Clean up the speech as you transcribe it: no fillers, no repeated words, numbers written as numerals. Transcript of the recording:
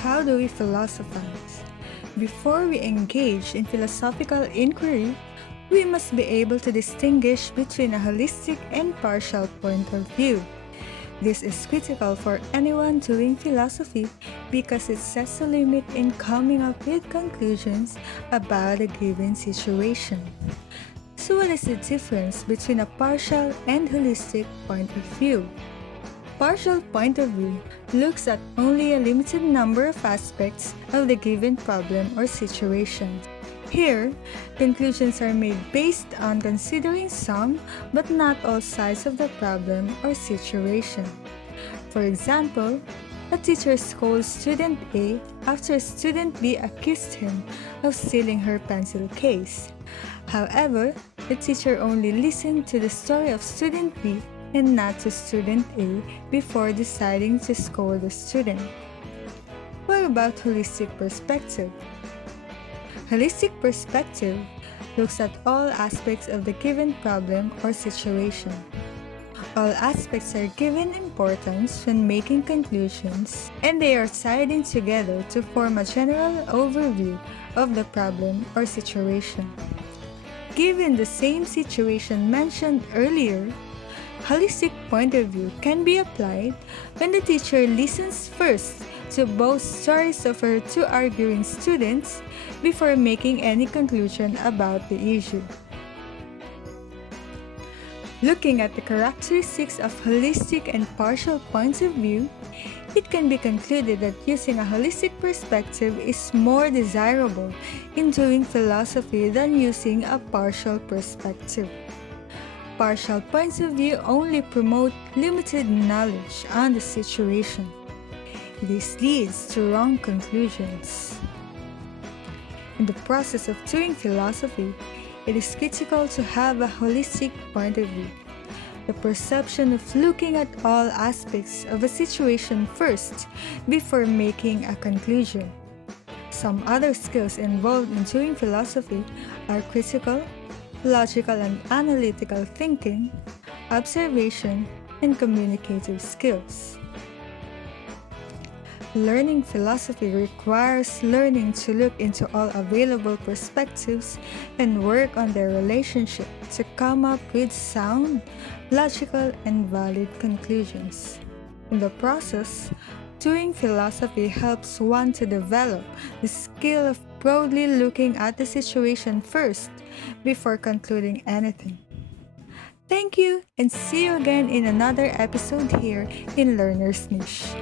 how do we philosophize? Before we engage in philosophical inquiry, we must be able to distinguish between a holistic and partial point of view. This is critical for anyone doing philosophy because it sets a limit in coming up with conclusions about a given situation. So, what is the difference between a partial and holistic point of view? Partial point of view looks at only a limited number of aspects of the given problem or situation. Here, conclusions are made based on considering some but not all sides of the problem or situation. For example, a teacher scolds student A after student B accused him of stealing her pencil case. However, the teacher only listened to the story of student B and not to student A before deciding to scold the student. What about holistic perspective? Holistic perspective looks at all aspects of the given problem or situation. All aspects are given importance when making conclusions, and they are tied in together to form a general overview of the problem or situation. Given the same situation mentioned earlier, holistic point of view can be applied when the teacher listens first to both stories of her two arguing students before making any conclusion about the issue. Looking at the characteristics of holistic and partial points of view, it can be concluded that using a holistic perspective is more desirable in doing philosophy than using a partial perspective. Partial points of view only promote limited knowledge on the situation. This leads to wrong conclusions. In the process of doing philosophy, it is critical to have a holistic point of view. The perception of looking at all aspects of a situation first before making a conclusion. Some other skills involved in doing philosophy are critical, logical and analytical thinking, observation, and communicative skills. Learning philosophy requires learning to look into all available perspectives and work on their relationship to come up with sound, logical, and valid conclusions. In the process, doing philosophy helps one to develop the skill of broadly looking at the situation first before concluding anything. Thank you, and see you again in another episode here in Learner's Niche.